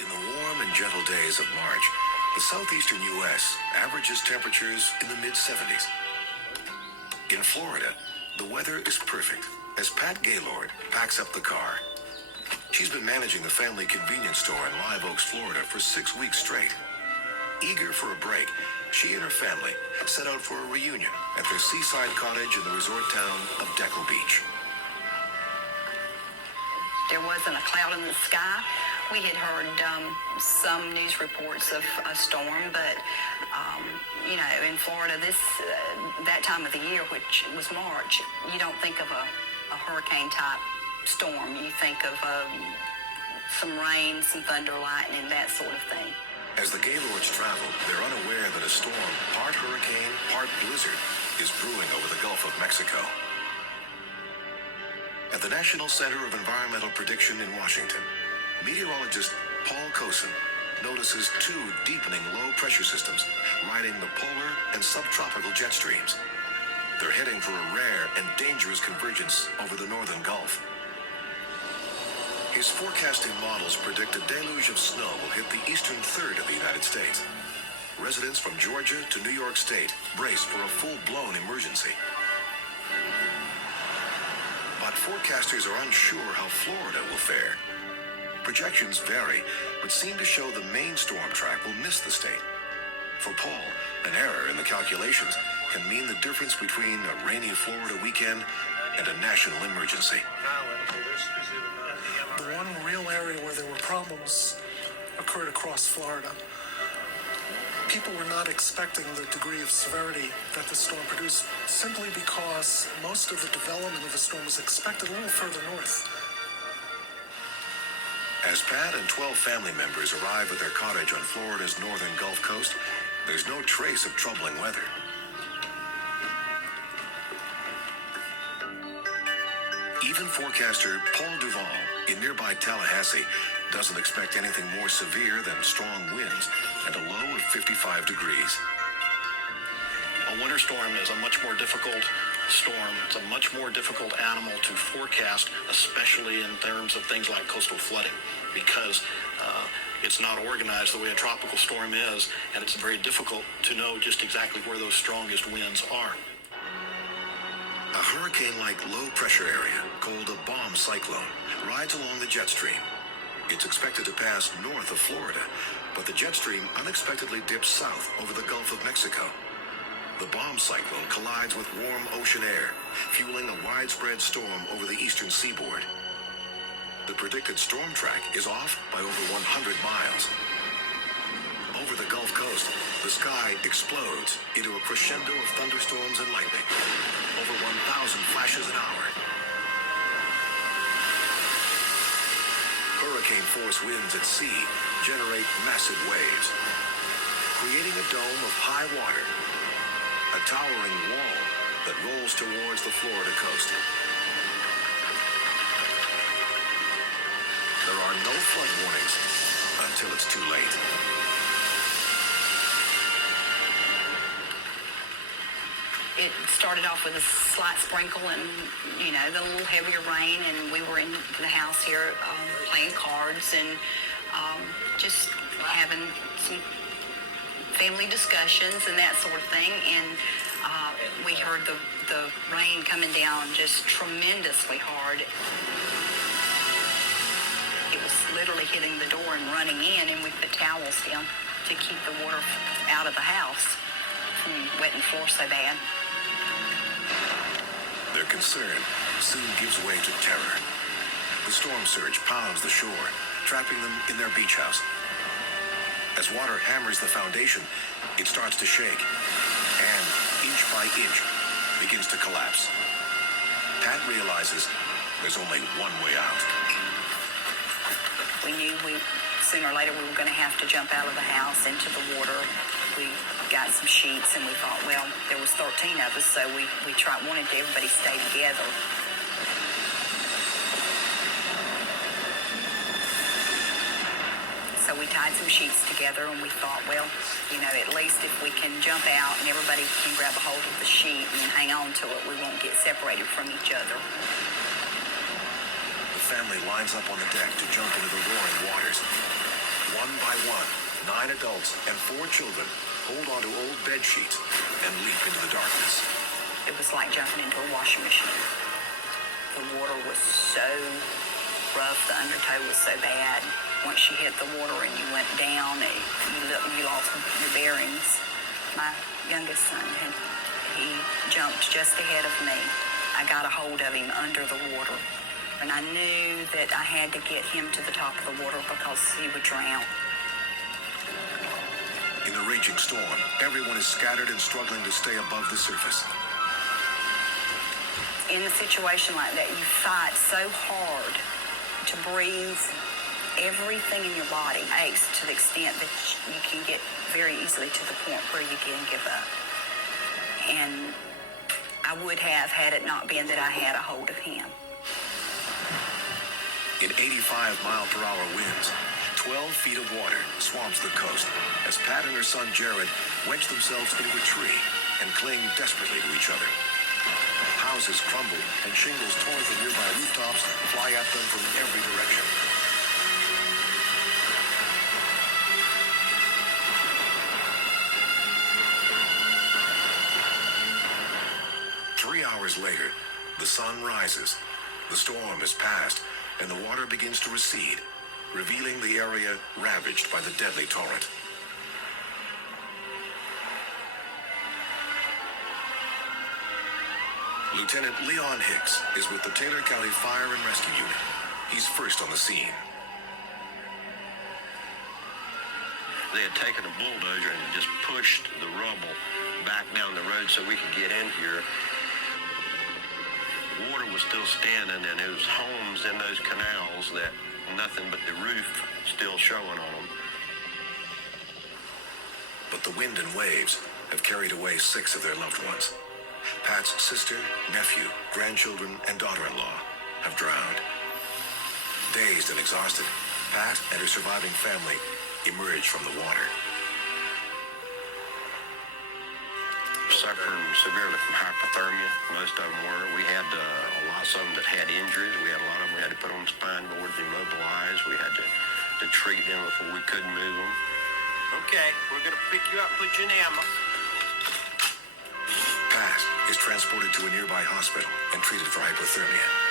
In the warm and gentle days of March, the southeastern U.S. averages temperatures in the mid-70s. In Florida, the weather is perfect as Pat Gaylord packs up the car. She's been managing the family convenience store in Live Oaks, Florida for 6 weeks straight. Eager for a break, she and her family set out for a reunion at their seaside cottage in the resort town of Deckle Beach. There wasn't a cloud in the sky. We had heard some news reports of a storm, but in Florida, that time of the year, which was March, you don't think of a hurricane-type storm. You think of some rain, some thunder, lightning, that sort of thing. As the Gaylords travel, they're unaware that a storm, part hurricane, part blizzard, is brewing over the Gulf of Mexico. At the National Center of Environmental Prediction in Washington, meteorologist Paul Cosin notices two deepening low-pressure systems riding the polar and subtropical jet streams. They're heading for a rare and dangerous convergence over the northern Gulf. His forecasting models predict a deluge of snow will hit the eastern third of the United States. Residents from Georgia to New York State brace for a full-blown emergency. But forecasters are unsure how Florida will fare. Projections vary, but seem to show the main storm track will miss the state. For Paul, an error in the calculations can mean the difference between a rainy Florida weekend and a national emergency. The one real area where there were problems occurred across Florida. People were not expecting the degree of severity that the storm produced, simply because most of the development of the storm was expected a little further north. As Pat and 12 family members arrive at their cottage on Florida's northern Gulf Coast, there's no trace of troubling weather. Even forecaster Paul Duvall in nearby Tallahassee doesn't expect anything more severe than strong winds and a low of 55 degrees. A winter storm is a much more difficult storm. It's a much more difficult animal to forecast, especially in terms of things like coastal flooding, because it's not organized the way a tropical storm is, and it's very difficult to know just exactly where those strongest winds are. A hurricane-like low-pressure area, called a bomb cyclone, rides along the jet stream. It's expected to pass north of Florida, but the jet stream unexpectedly dips south over the Gulf of Mexico. The bomb cyclone collides with warm ocean air, fueling a widespread storm over the eastern seaboard. The predicted storm track is off by over 100 miles. Over the Gulf Coast, the sky explodes into a crescendo of thunderstorms and lightning. Over 1,000 flashes an hour. Hurricane-force winds at sea generate massive waves, creating a dome of high water, a towering wall that rolls towards the Florida coast. There are no flood warnings until it's too late. It started off with a slight sprinkle and, the little heavier rain, and we were in the house here playing cards and just having some family discussions and that sort of thing, and we heard the rain coming down just tremendously hard. It was literally hitting the door and running in, and we put towels down to keep the water out of the house from wetting the floor so bad. Their concern soon gives way to terror. The storm surge pounds the shore, trapping them in their beach house. As water hammers the foundation, it starts to shake, and inch by inch begins to collapse. Pat realizes there's only one way out. We knew sooner or later we were going to have to jump out of the house into the water. We got some sheets, and we thought, well, there was 13 of us, so we wanted everybody to stay together. So we tied some sheets together, and we thought, well, at least if we can jump out and everybody can grab a hold of the sheet and hang on to it, we won't get separated from each other. The family lines up on the deck to jump into the roaring waters. by one, 9 adults and 4 children hold onto old bed sheets and leap into the darkness. It was like jumping into a washing machine. The water was so rough, the undertow was so bad. Once you hit the water and you went down, you lost your bearings. My youngest son, he jumped just ahead of me. I got a hold of him under the water. And I knew that I had to get him to the top of the water because he would drown. In the raging storm, everyone is scattered and struggling to stay above the surface. In a situation like that, you fight so hard to breathe. Everything in your body aches to the extent that you can get very easily to the point where you can give up. And I would have had it not been that I had a hold of him. In 85-mile-per-hour winds, 12 feet of water swamps the coast as Pat and her son Jared wedge themselves into a tree and cling desperately to each other. Houses crumble and shingles torn from nearby rooftops fly at them from every direction. Hours later, the sun rises, the storm is past, and the water begins to recede, revealing the area ravaged by the deadly torrent. Lieutenant Leon Hicks is with the Taylor County Fire and Rescue Unit. He's first on the scene. They had taken a bulldozer and just pushed the rubble back down the road so we could get in here. Water was still standing, and there was homes in those canals that nothing but the roof still showing on them. But the wind and waves have carried away 6 of their loved ones. Pat's sister, nephew, grandchildren, and daughter-in-law have drowned. Dazed and exhausted, Pat and her surviving family emerge from the water. Suffering severely from hypothermia, most of them were. We had lots of them that had injuries. We had a lot of them we had to put on spine boards, immobilized. We had to treat them before we could move them. Okay, we're going to pick you up, put you in ambulance. Pat is transported to a nearby hospital and treated for hypothermia.